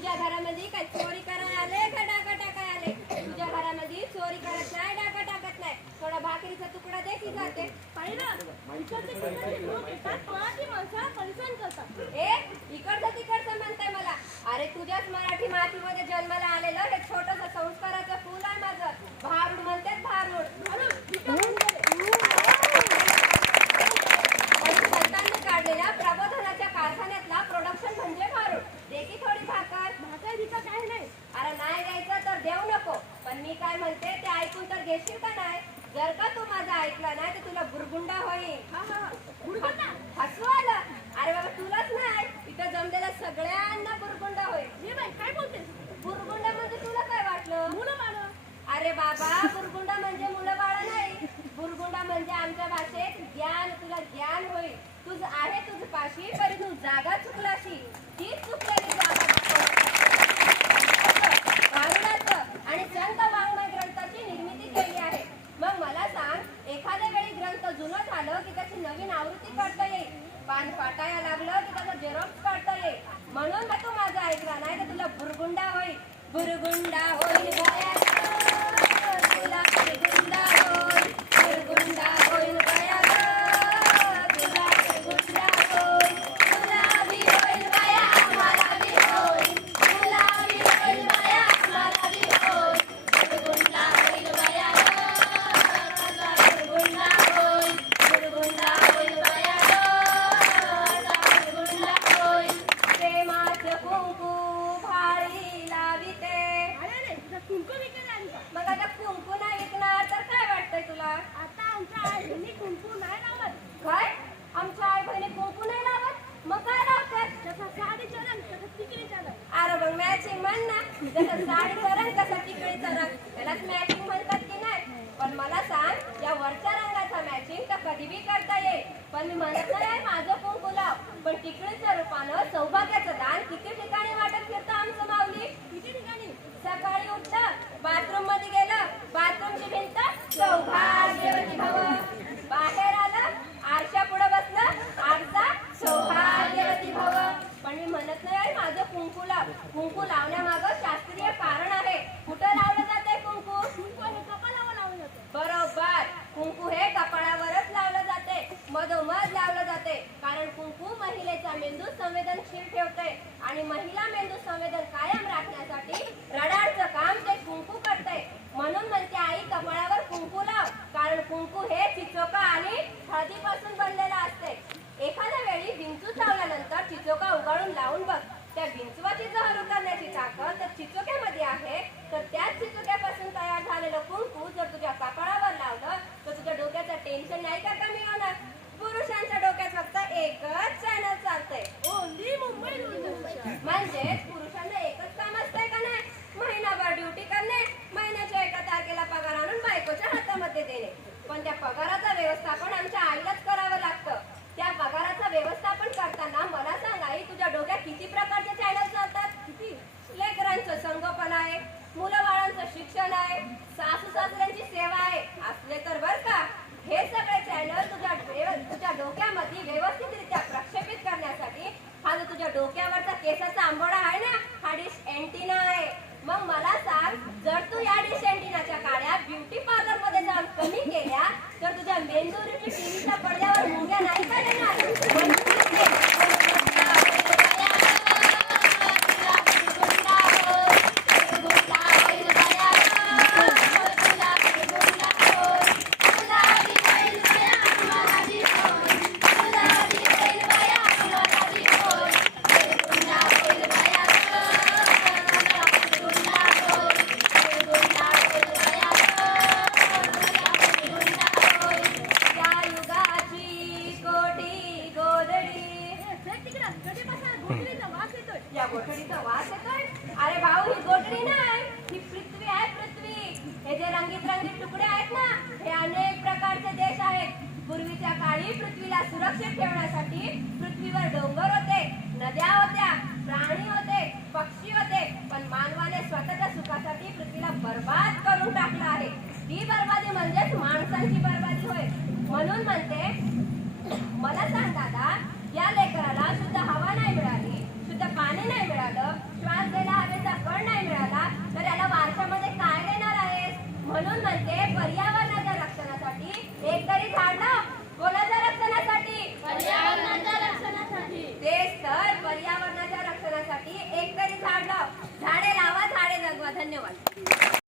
तुझ्या घरामध्ये काय चोरी करायला आले का डाका टाकायला आले? तुझ्या घरामध्ये चोरी करत नाही, डाका टाकत नाही. थोडा भाकरीचा तुकडा दे की जाते. इकडचं तिकडचं म्हणताय मला. अरे तुझ्याच मराठी मातीमध्ये जन्माला आलेलं हे छोटस संस्काराचं फूल आहे माझं. भारूड म्हणतात भारूड. संतांनी काढलेल्या प्रबोधनाच्या कारखान्यातला प्रोडक्शन म्हणजे भारूड. दे की थोडी भाकर. भाकर भिका काय नाही. अरे नाही द्यायचं तर देऊ नको. पण मी काय म्हणते ते ऐकून तर घेशील का नाही? जर का तू माझं ऐकलं नाही तर तुला बुरगुंडा होईल. हसू आलं. अरे बाबा तुलाच नाही, इथं जमलेल्या सगळ्यांना बुरगुंडा होईल. काय बोलतेस? बुरगुंडा म्हणजे तुला काय वाटलं? मुलं बाळ. अरे बाबा बुरगुंडा म्हणजे मुलं बाळ नाही. बुरगुंडा म्हणजे आमच्या भाषेत ज्ञान. तुला ज्ञान होईल. तुझं आहे तुझ पाशी तरी तू जागा चुकलाशी. तीच चुकलेली जागा आणि संत वाङ्मय ग्रंथाची निर्मिती केली आहे. मग मला सांग, एखाद्या वेळी ग्रंथ जुनं झालं की त्याची नवीन आवृत्ती करता येईल. पान फाटायला लागलं की त्याचा झेरॉक्स काढता येईल. म्हणून मग तू माझं ऐकला नाही तर तुला बुरगुंडा होईल. बुरगुंडा होईल गया तुला बुरगुंडा होईल. बुरगुंडा होईल गया तुला बुरगुंडा होईल. तुला बी होईल गया मला बी होईल. तुला बी होईल गया मला बी होईल. बुरगुंडा होईल गया तुला बुरगुंडा होईल. बुरगुंडा होईल गया बुरगुंडा होईल. प्रेमाचं कुंकू भाळी लाविते. कुंकू विकत आली का? मग आता कुंकू नाही विकणार तर काय वाटतंय तुला? आता आमच्या आई बहिणी कुंकू नाही लावत. काय? आमच्या आई बहिणी कुंकू नाही लावत? मग काय लावतात? जसं साडीचा रंग तसं टिकळीचा रंग. अरे मग मॅचिंग म्हण ना. जसं साडीचा रंग तसा टिकळीचा रंग. त्यालाच मॅचिंग म्हणतात की नाही? पण मला सांग, या वरच्या रंगाचा मॅचिंग तर कधी बी करता येईल. पण मी म्हणत नाही माझं कुंकू लाव. पण टिकळीच्या रूपानं सौभाग्याचं दान किती ठिकाणी वाटत फिरतं आमचं माऊली. किती ठिकाणी? सकाळी उठलं, बाथरूम मध्ये गेलं, बाथरूमची भिंत सौभाग्यवती भव. बाहेर आलं, आरशा पुढे बसलं, आरसा सौभाग्यवती भव. पण मी म्हणत नाही माझं कुंकू लाव. कुंकू लावण्यामागं शास्त्रीय कारण आहे. कुठं लावलं जाते कुंकू? कुंकू हे कपाळावर लावलं जाते. बरोबर, कुंकू हे कपाळावरच लावलं जाते. मधोमध लावलं जाते. कारण कुंकू महिलेचा मेंदू संवेदनशील ठेवते आणि महिला मेंदू संवेदन कायम राखण्यासाठी रडारचं काम ते कुंकू करते. म्हणून म्हणते आई कपाळावर कुंकू लाव. कारण कुंकू हे चिचोका आणि हळदीपासून बनलेलं असते. एखाद्या वेळी विंचू चावल्यानंतर चिचोका उगाळून लावून बघ. त्या विंचवाची जहर उतरण्याची ताकद तर चिचोक्यामध्ये आहे. तर त्याच चिचोक्यापासून तयार झालेलं कुंकू जर तुझ्या कपाळावर लावलं तर तुझ्या डोक्याचं टेन्शन नाही का कमी होणार? पुरुषांच्या डोक्यात फक्त एकच चॅनल चालतंय, ओन्ली मुंबई दूरदर्शन. म्हणजेच पुरुषांना एकच काम असतंय का नाही? महिनाभर ड्युटी करणे, महिन्याच्या 1 तारखेला पगार आणून बायकोच्या हातामध्ये देणे. पण त्या पगाराचं व्यवस्थापन आमच्या आईलाच करावं लागतं. त्या पगाराचं व्यवस्थापन करताना मला सांग आई, तुझ्या डोक्यात किती प्रकारचे चॅनल चालतात? किती? लेकरांचं संगोपन आहे, मुलं बाळांचं शिक्षण आहे, सासू सासऱ्यांची सेवा आहे. असले तर बर का हे सगळे चॅनल तुझ्या डोक्यामध्ये व्यवस्थितरित्या प्रक्षेपित करण्यासाठी हा जो तुझ्या डोक्यावरचा केसाचा आंबोडा आहे ना, हा डिश एंटिना आहे. मग मला सांग, जर तू या डिश एंटिनाच्या काड्या ब्युटी पार्लर मध्ये जाऊन कमी केल्या तर तुझ्या मेंदूची टीव्हीच्या पडद्यावर मुंग्या नाही का येणार? या गोठडीचा वास येतोय? अरे भाऊ, ही गोठडी नाही, ही पृथ्वी आहे. पृथ्वी हे जे रंगीत रंगीत तुकडे आहेत ना, हे अनेक प्रकारचे देश आहेत. पूर्वीच्या काळी पृथ्वीला सुरक्षित ठेवण्यासाठी पृथ्वीवर